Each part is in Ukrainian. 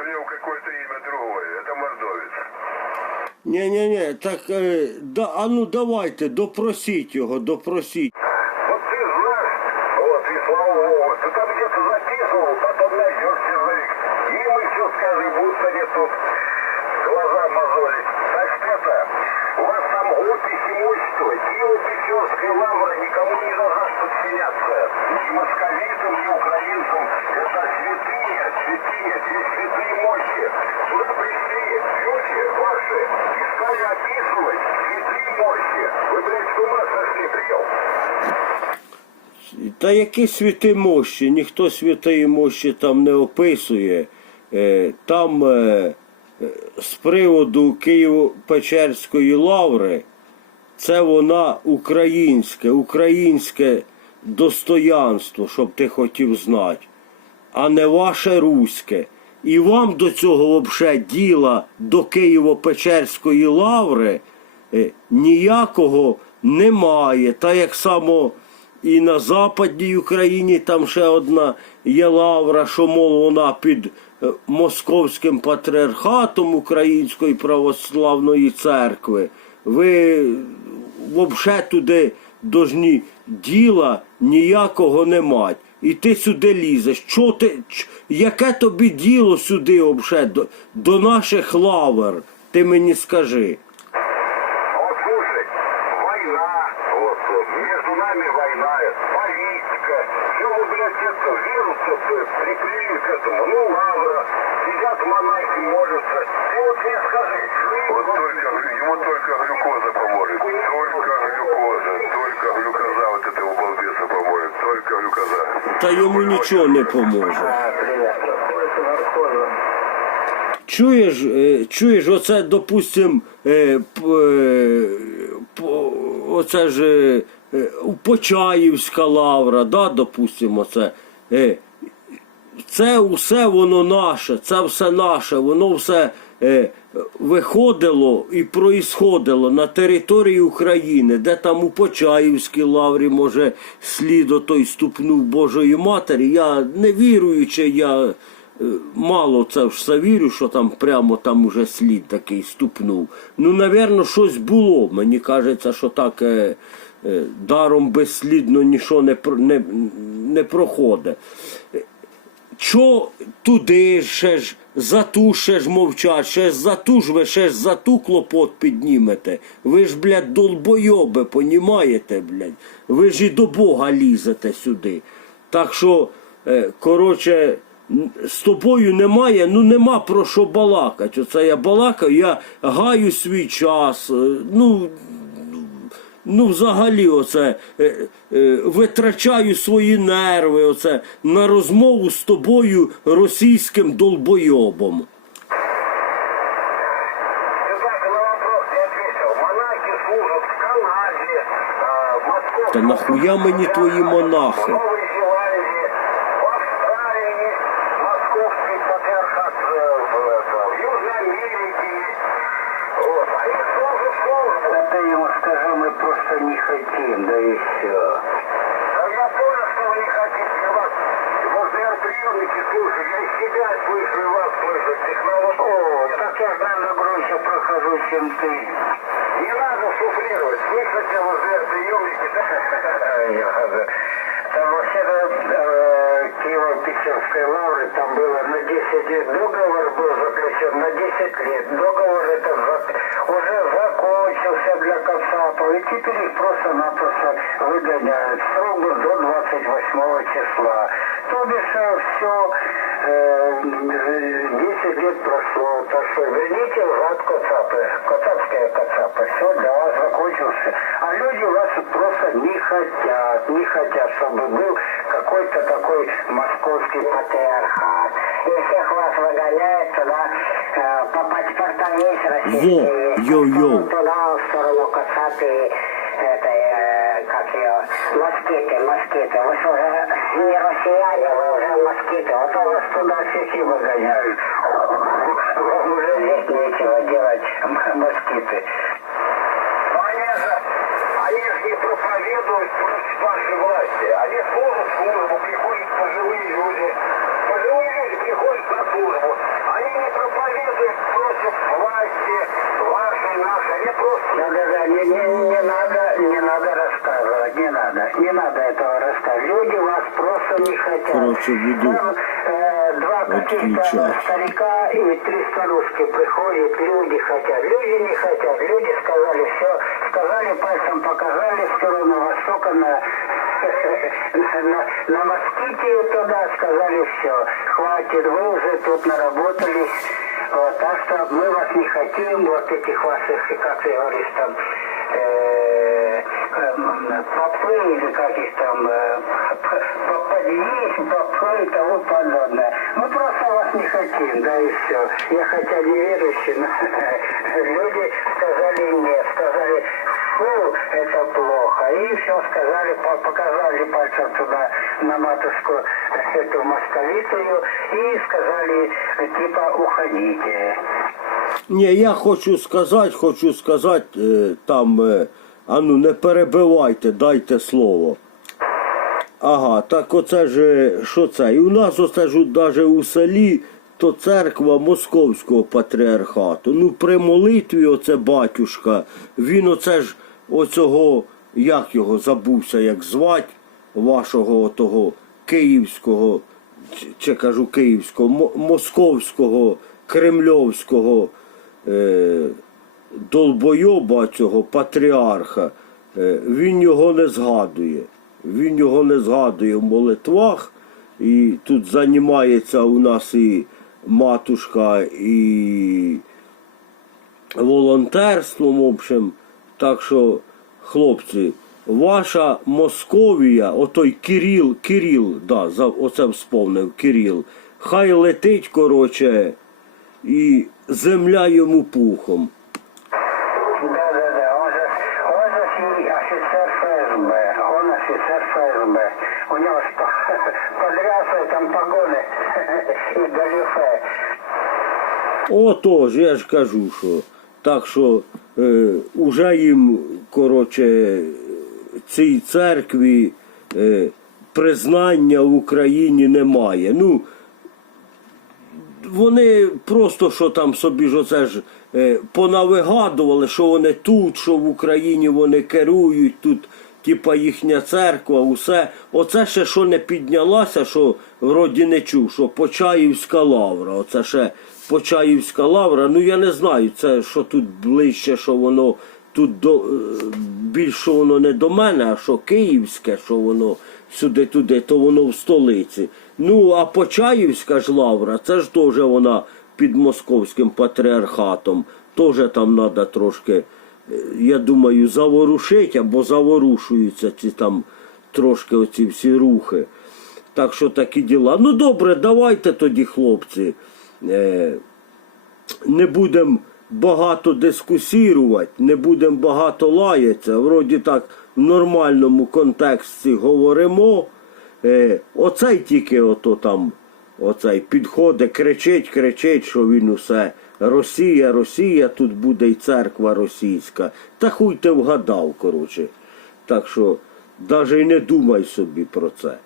у него какое-то имя другое. Это мордовец. Ні-ні-ні, так е, да, а ну давайте, допросіть його, допросіть. Які святі мощі? Ніхто святої мощі там не описує. Е, Там е, з приводу Києво-Печерської лаври, це вона українське, українське достоянство, щоб ти хотів знати, а не ваше руське. І вам до цього взагалі діла до Києво-Печерської лаври е, ніякого немає. Та як само і на Западній Україні там ще одна є лавра, що мов вона під е, московським патріархатом Української православної церкви. Ви взагалі туди должні діла ніякого не мать. І ти сюди лізеш. Чо ти, яке тобі діло сюди взагалі до, до наших лавр? Ти мені скажи. Нічого не поможе. Чуєш, е, чуєш, оце, допустим, е, е, оце ж Почаївська лавра, да, допустим, оце. е, Це все воно наше, це все наше, воно все виходило і проїсходило на території України, де там у Почаївській лаврі, може, слід отой ступнув Божої Матері. Я не віруючи, я е, мало це все вірю, що там прямо там уже слід такий ступнув. Ну, напевно, щось було. Мені кажеться, що так е, е, даром безслідно нічого не, не, не проходить. Чо туди ще ж за ту ще ж мовчать, ще ж за ту ж ви ще ж за ту клопот піднімете. Ви ж, блядь, долбойоби, понімаєте, блядь? Ви ж і до Бога лізете сюди. Так що, е, коротше, з тобою немає, ну нема про що балакати. Оце я балакаю, я гаю свій час. е, Ну, Ну, взагалі, оце е, е, витрачаю свої нерви оце, на розмову з тобою російським долбойобом. Та нахуя мені твої монахи? Там вообще-то э, Киево-Печерской лавры там было на 10 лет. Договор был заключен на 10 лет. Договор этот зак- уже закончился для Кацапов. И теперь их просто-напросто выгоняют. Срок был до 28 числа. То бишь все, 10 лет прошло. Так что верните назад Кацапы. Кацапские Кацапы. Все для вас закончился. А люди вас просто не хотят. Не хотят, чтобы был какой-то такой московский патриархат. И всех вас выгоняет туда э, по паспортам есть российские. Во, йо-йо. Туда, в сторону Кацапи, москиты, москиты. Вы же уже не россияне, вы уже москиты. Вот у вас туда всех и выгоняют. Вам уже здесь нечего делать, м- москиты. Но они же, они же не проповедуют против вашей власти. Они служат службу, Короче, веду. Там э, два каких-то Отключать. старика и три старушки приходят, люди хотят. Люди не хотят, люди сказали все, сказали пальцем, показали в сторону востока на, на, на, на моските туда, сказали все, хватит, вы уже тут наработались. Вот, так что мы вас не хотим, вот этих ваших, как ты говоришь, там, э, попы или как их там, э, попадись, попы и тому подобное. Мы просто вас не хотим, да и все. Я хотя неверующий, но люди сказали нет, сказали, фу, это плохо. И все сказали, по- показали пальцем туда на матушку э, эту московитую и сказали, э, типа, уходите. Ні, я хочу сказати, хочу сказати, е, там, е, а ну не перебивайте, дайте слово. Ага, так оце ж, е, що це? І у нас оце ж навіть у селі, то церква Московського патріархату. Ну, при молитві оце батюшка, він оце ж оцього, як його забувся, як звать, вашого того київського, чи кажу київського, московського, кремльовського е, долбойоба цього патріарха, е, він його не згадує. Він його не згадує в молитвах. І тут займається у нас і матушка, і волонтерством, в общем. Так що, хлопці, ваша Московія, отой Кирил, Кирил, да, за, оце вспомнив Кирил, хай летить, короче, і земля йому пухом. Да, да, да. Он же, он же и офицер ФСБ. Он офицер ФСБ. У него ж по- под рясой там погоны и галифе. Отож, я ж кажу, що так що е, уже їм, коротше, цій церкві е, признання в Україні немає. Ну, вони просто що там собі ж оце ж е, понавигадували, що вони тут, що в Україні вони керують, тут типа їхня церква, усе. Оце ще що не піднялася, що вроді не чув, що Почаївська лавра. Оце ще Почаївська лавра. Ну я не знаю, це що тут ближче, що воно тут до е, більш що воно не до мене, а що київське, що воно сюди-туди, то воно в столиці. Ну, а Почаївська ж лавра, це ж теж вона під московським патріархатом. Теж там треба трошки, я думаю, заворушити або заворушуються ці там трошки оці всі рухи. Так що такі діла. Ну добре, давайте тоді, хлопці. Е, не будемо багато дискусірувати, не будемо багато лаятися. Вроді так в нормальному контексті говоримо. Е, оцей тільки ото там, оцей підходить, кричить, кричить, що він усе Росія, Росія, тут буде і церква російська. Та хуй ти вгадав, коротше. Так що навіть і не думай собі про це.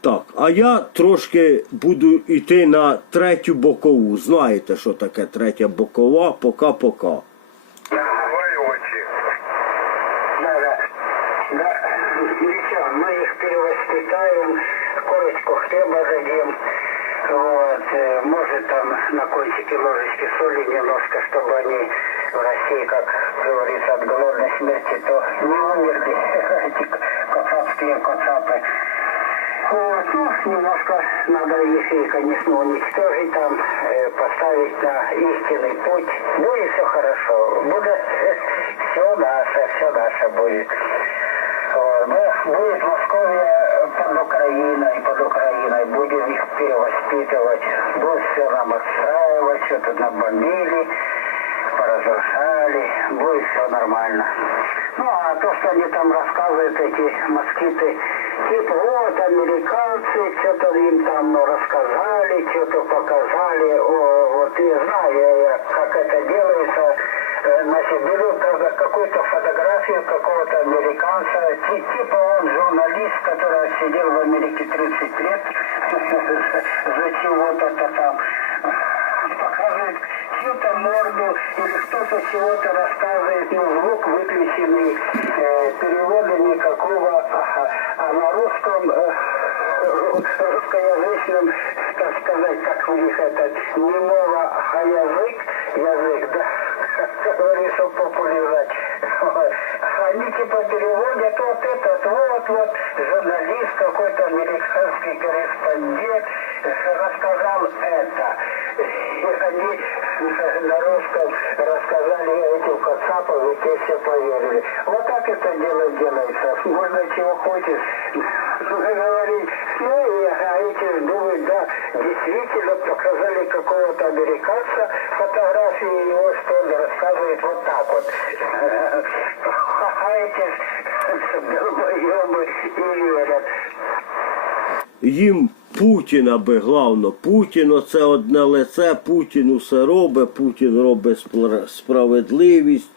Так, а я трошки буду йти на третю бокову. Знаєте, що таке третя бокова? Пока-пока. Кончике ложечки соли немножко, чтобы они в России, как говорится, от голодной смерти, то не умерли эти коцапские коцапы. Вот, ну, немножко надо их, и, конечно, уничтожить там, э, поставить на истинный путь. Будет все хорошо. Будет все наше, все наше будет. Вот, ну, будет Московия под Украиной, под Украиной. Будем их перевоспитывать. Будет все нам отстраивать, что тут набомбили, поразрушали. Будет все нормально. Ну, а то, что они там рассказывают, эти москиты, типа, вот, американцы, что-то им там рассказали, что-то показали. О, вот я знаю, я, как это делается. Э, Значит, берут какую-то фотографию какого-то американца, ти- типа он журналист, который сидел в Америке 30 лет, за чего-то там показывает чью-то морду что-то чего-то рассказывает, но звук выключенный, э, перевода никакого, а, а на русском, э, ру- русскоязычном, так сказать, как у них это, не мова, а язык, язык, да, как говорится, популяризать. Они типа переводят вот этот вот, вот, журналист, какой-то американский корреспондент рассказал это. И они на русском рассказали этим кацапам, и те все поверили. Вот так это дело делается. Можно чего хочешь говорить. Ну, и, а эти думают, да, действительно показали какого-то американца фотографии его, что он рассказывает вот так вот. А эти долбоебы и верят. їм Путіна би главно. Путін оце одне лице, Путін усе робить, Путін робить справедливість,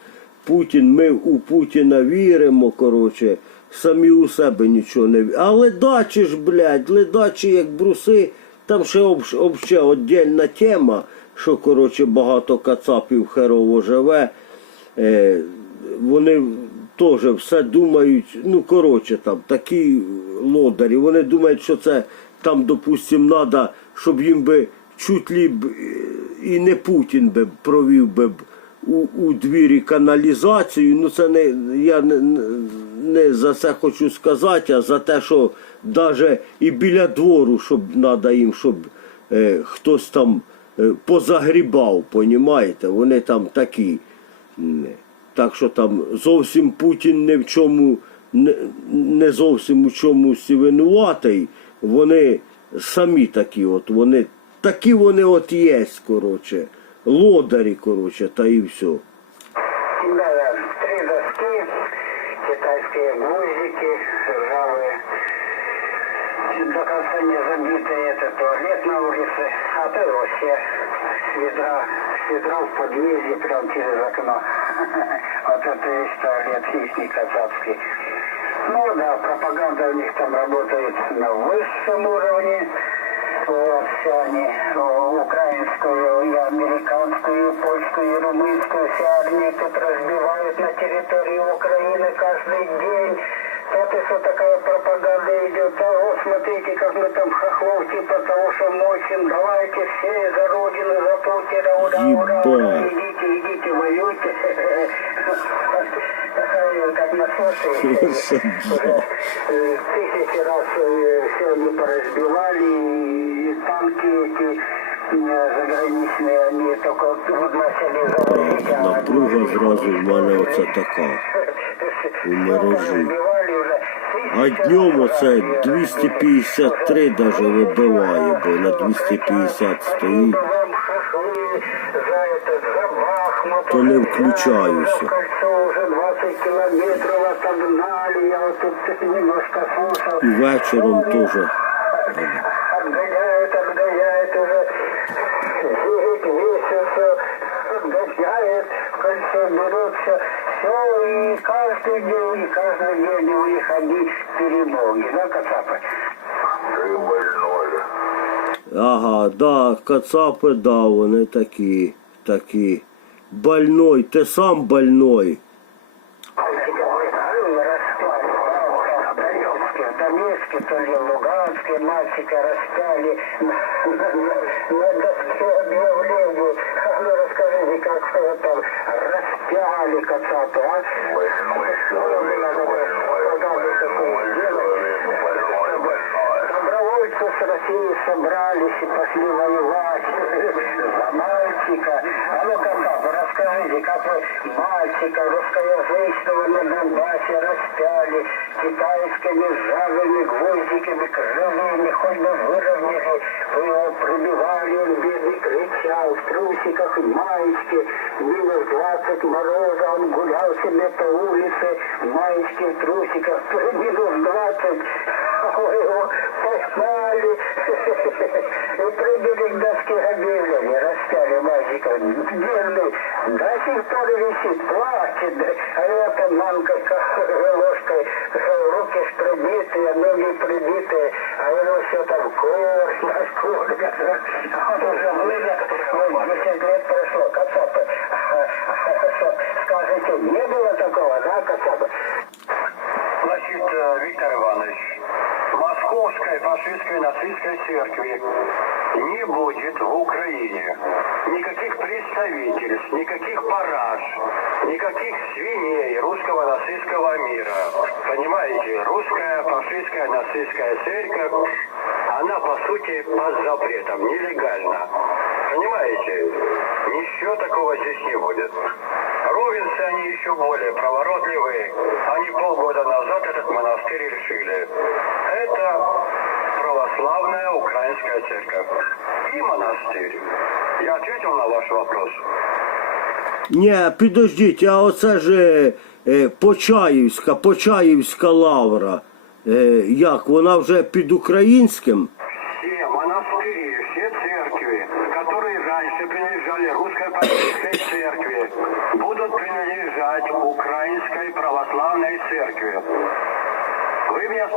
Путін, ми у Путіна віримо, коротше, самі у себе нічого не віримо. А ледачі ж, блядь, ледачі як бруси, там ще обще отдельна тема, що коротше багато кацапів херово живе. Е, вони теж все думають, ну коротше там, такі лодарі, вони думають, що це там, допустим, треба, щоб їм би чуть ли б і не Путін би провів би у, у двірі каналізацію. Ну це не я не, не за це хочу сказати, а за те, що навіть і біля двору, щоб треба їм, щоб е, хтось там е, позагрібав, понімаєте? Вони там такі. Так що там зовсім Путін не в чому, не, не зовсім у чомусь винуватий Вони самі такі, от вони такі вони от є, коротше, лодарі, коротше, та і все. Да, три доски, китайские гвоздики, ржавые. До конца не забитый это туалет на улице, а то и вообще с ведра, с ведра в подъезде прям через окно. Вот это и есть туалет ихний кацапский. Ну да, пропаганда у них там работает на высшем уровне. Вот, все они, украинскую, и американскую, и польскую, и румынскую, все армии тут разбивают на территории Украины каждый день. Вот и что такая пропаганда идет. А вот смотрите, как мы там хохлов типа того, что мочим. Давайте все за Родину, за Путина, ура, ура, ура. Идите, идите, воюйте. Как насосы. Уже э, тысячи раз все они поразбивали, и танки эти э, заграничные, они только тут начали завозить, а Напруга зразу в мене оце така. у мережі. А днем оце 253 даже вибиває, бо на 250 стоїть. То не включаюся. Кольцо уже 20 километров отогнали, я вот тут немножко слушал. І вечором теж. Отгоняет, отгоняет уже 9 месяцев, отгоняет, в кольцо берутся. Все, и каждый день, и каждый день у них одни перемоги, да, Кацапы? Ты больной. Ага, да, кацапи, да, вони такі, такі. Больной, ти сам больной. сделать? человек, больной, больной. Добровольцы с России собрались и пошли воевать за мальчика. А ну, Кацапы, расскажите, как вы мальчика русскоязычного на Донбассе распяли китайскими ржавыми гвоздиками, крылыми, хоть бы выровняли. Вы его пробивали, он бедный кричал, в трусиках и маечке, минус 20 мороза, он гулял себе по улице, в маечке, в трусиках, минус 20, а вы его поймали и прибили к доске объявления, распяли верный. До сих пор висит, плачет, а рвет обманка ложкой, руки ж прибитые, ноги прибитые, а оно все там кормят. А он уже вылез, ой, 10 лет прошло, кацапы. Скажите, не было такого, да, кацапы? Фашистской церкви не будет в Украине. Никаких представительств, никаких параж, никаких свиней русского нацистского мира. Понимаете, русская фашистская нацистская церковь, она по сути под запретом, нелегально. Понимаете, ничего такого здесь не будет. Ровенцы они еще более проворотливые. Они полгода назад этот монастырь решили. Это православная украинская церковь и монастырь. Я ответил на ваш вопрос. Ні, підождіть, а оце ж е, е, Почаївська, Почаївська лавра. Е, як, вона вже під українським? Все монастыри, все церкви, которые раньше принадлежали русской католической церкви,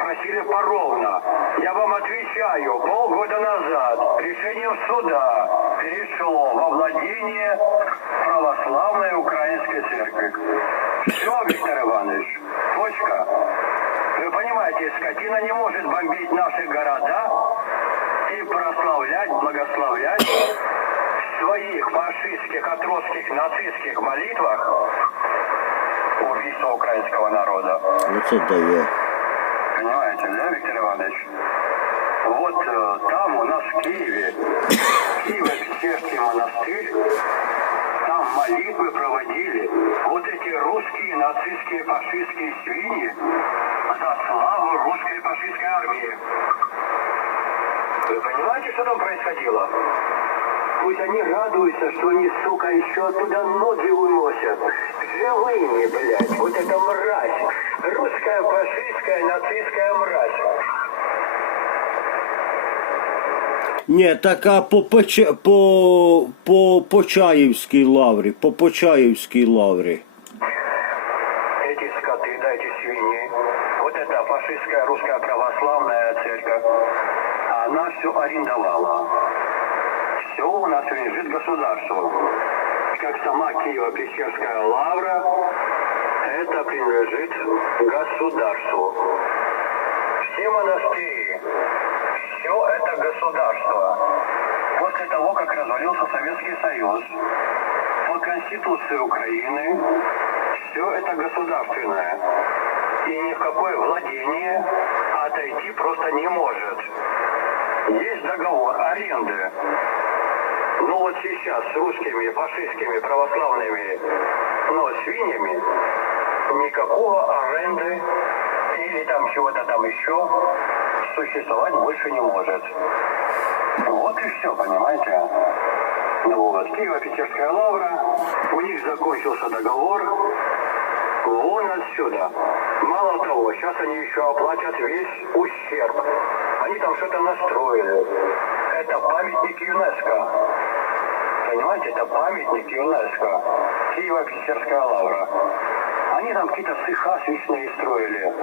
Спросили поровно. Я вам отвечаю, полгода назад решением суда перешло во владение православной украинской церкви. Все, Виктор Иванович, точка. Вы понимаете, скотина не может бомбить наши города и прославлять, благословлять в своих фашистских, отростских, нацистских молитвах убийство украинского народа. Оце дає. Понимаете, да, Виктор Иванович? Вот э, там у нас в Киеве, Киево-Печерский монастырь, там молитвы проводили вот эти русские нацистские фашистские свиньи за славу русской фашистской армии. Вы понимаете, что там происходило? Пусть они радуются, что они, сука, еще оттуда ноги уносят. Живыми, блядь, вот эта мразь. Русская, фашистская, нацистская мразь. Ні, така по, Пече- по, по Почаївській лаврі, по Почаївській лаврі. Эти скоты, да, эти свиньи. Вот эта фашистская русская православная церковь, она все арендовала. Все у нас принадлежит государству. Как сама Киево-Печерская лавра, это принадлежит государству. Все монастыри, все это государство. После того, как развалился Советский Союз, по Конституции Украины, все это государственное. И ни в какое владение отойти просто не может. Есть договор аренды. Ну вот сейчас с русскими, фашистскими, православными, ну, свиньями никакого аренды или там чего-то там еще существовать больше не может. Вот и все, понимаете? Ну вот, Киево-Печерская лавра, у них закончился договор, вон отсюда. Мало того, сейчас они еще оплатят весь ущерб. Они там что-то настроили. Это памятник ЮНЕСКО. Понимаете, это памятник ЮНЕСКо. Киево-Печерская лавра. Они там какие-то цеха свечные строили.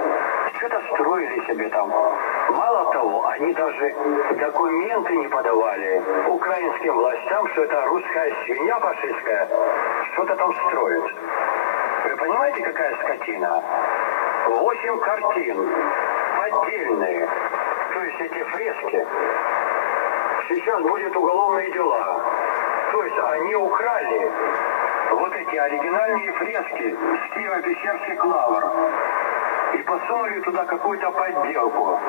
Что-то строили себе там. Мало того, они даже документы не подавали украинским властям, что это русская свинья фашистская что-то там строит. Вы понимаете, какая скотина? Восемь картин, поддельные, то есть эти фрески. Сейчас будет уголовные дела. То есть они украли вот эти оригинальные фрески с Киево-Печерских лавр и посунули туда какую-то подделку.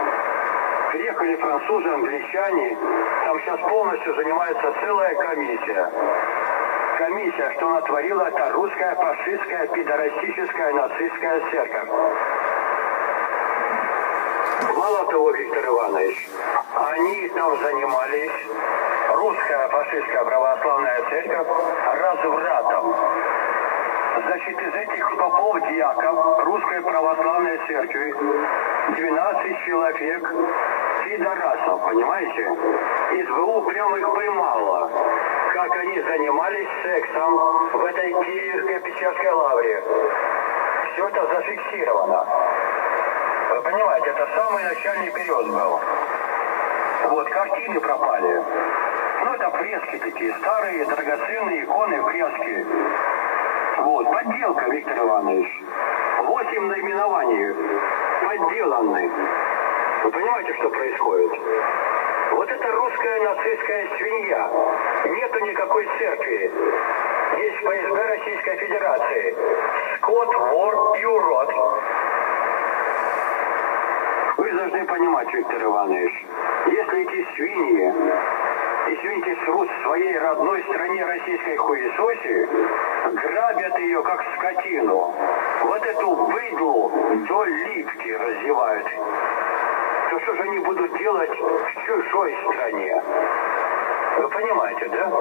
Приехали французы, англичане, там сейчас полностью занимается целая комиссия. Комиссия, что натворила это русская фашистская пидорастическая нацистская церковь. Мало того, Виктор Иванович, они там занимались, русская фашистская православная церковь, развратом. Значит, из этих попов дьяков русской православной церкви 12 человек пидорасов, понимаете? СБУ прямо их поймала, как они занимались сексом в этой Киевской лавре. Все это зафиксировано. Понимаете, это самый начальный период был. Вот, картины пропали. Ну, это фрески такие, старые, драгоценные иконы, фрески. Вот, подделка, Виктор Иванович. Восемь наименований подделаны. Вы понимаете, что происходит? Вот это русская нацистская свинья. Нету никакой церкви. Есть ФСБ Российской Федерации. Скот, вор и урод. Вы должны понимать, Виктор Иванович, если эти свиньи, извините, срут в своей родной стране российской хуесоси, грабят ее как скотину, вот эту выдлу до липки раздевают, то что же они будут делать в чужой стране? Вы понимаете, да?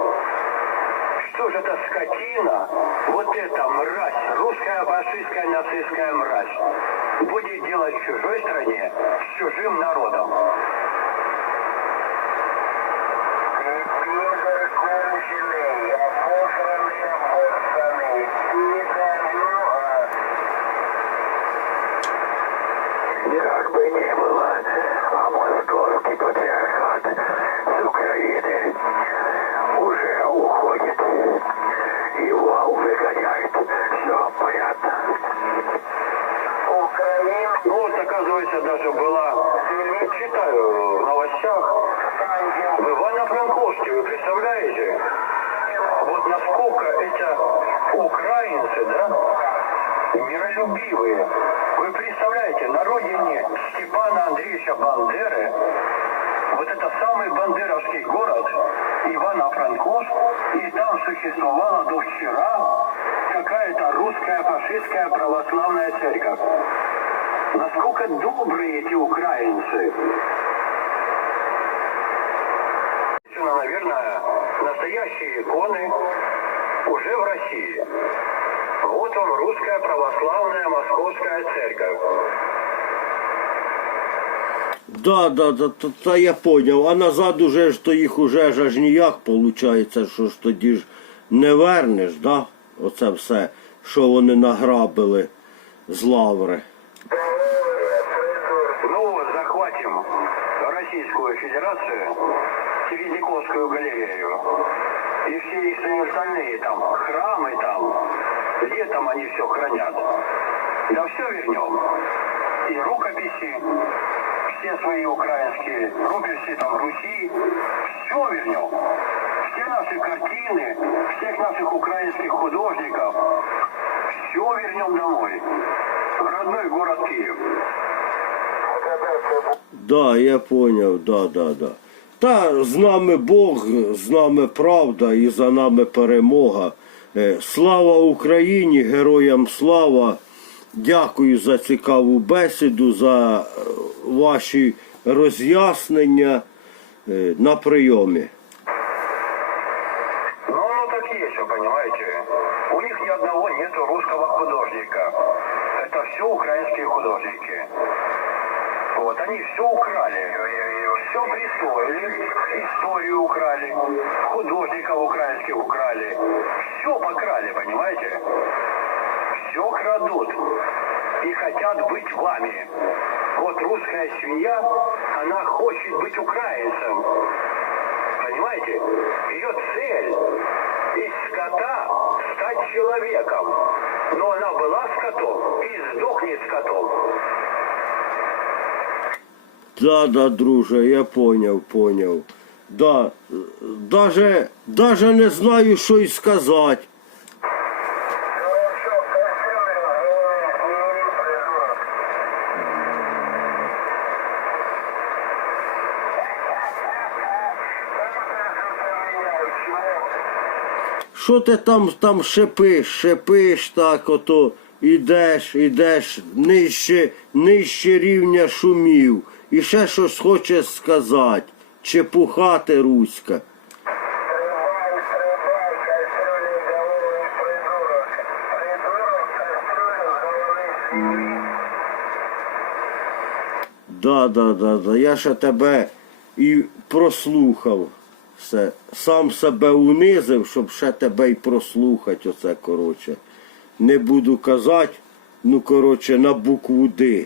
Что же эта скотина, вот эта мразь, русская фашистская нацистская мразь, будет делать в чужой стране с чужим народом? русская фашистская православная церковь. Насколько добрые эти украинцы. Ну, наверное, настоящие иконы уже в России. Вот вам русская православная московская церковь. Да, да, да, та, та я поняв. А назад уже ж то їх уже ж аж ніяк виходить, що ж тоді ж не вернеш, да? Оце все, що вони награбили з лаври. Ну, захватим Российскую Федерацию, Третьяковскую галерею и все их остальные там храмы там, где там они все хранят. Да все вернем. И рукописи, все свои украинские рукописи там Руси, все вернем. Все наши картины, всех наших украинских художников, все вернем домой. В родной город Киев. Да, я поняв, да, да, да. Та з нами Бог, з нами правда і за нами перемога. Е, Слава Україні, героям слава. Дякую за цікаву бесіду, за е, ваші роз'яснення е, на прийомі. Все украинские художники. Вот, они все украли. Все присвоили. Историю украли. Художников украинских украли. Все покрали, понимаете? Все крадут. И хотят быть вами. Вот русская свинья, она хочет быть украинцем. Понимаете? Ее цель из скота человеком. Но она была скотом и сдохнет скотом. Да, да, друже, я понял, понял. Да, даже, даже не знаю, що й сказати. Що ти там, там шипиш, шипиш так, ото ідеш, ідеш нижче, нижче рівня шумів. І ще щось хочеш сказати. Чепухати руська. Да, да, да, да. Я ще тебе і прослухав. Все. Сам себе унизив, щоб ще тебе й прослухати. Оце, коротше. Не буду казати, ну, коротше, на букву Д.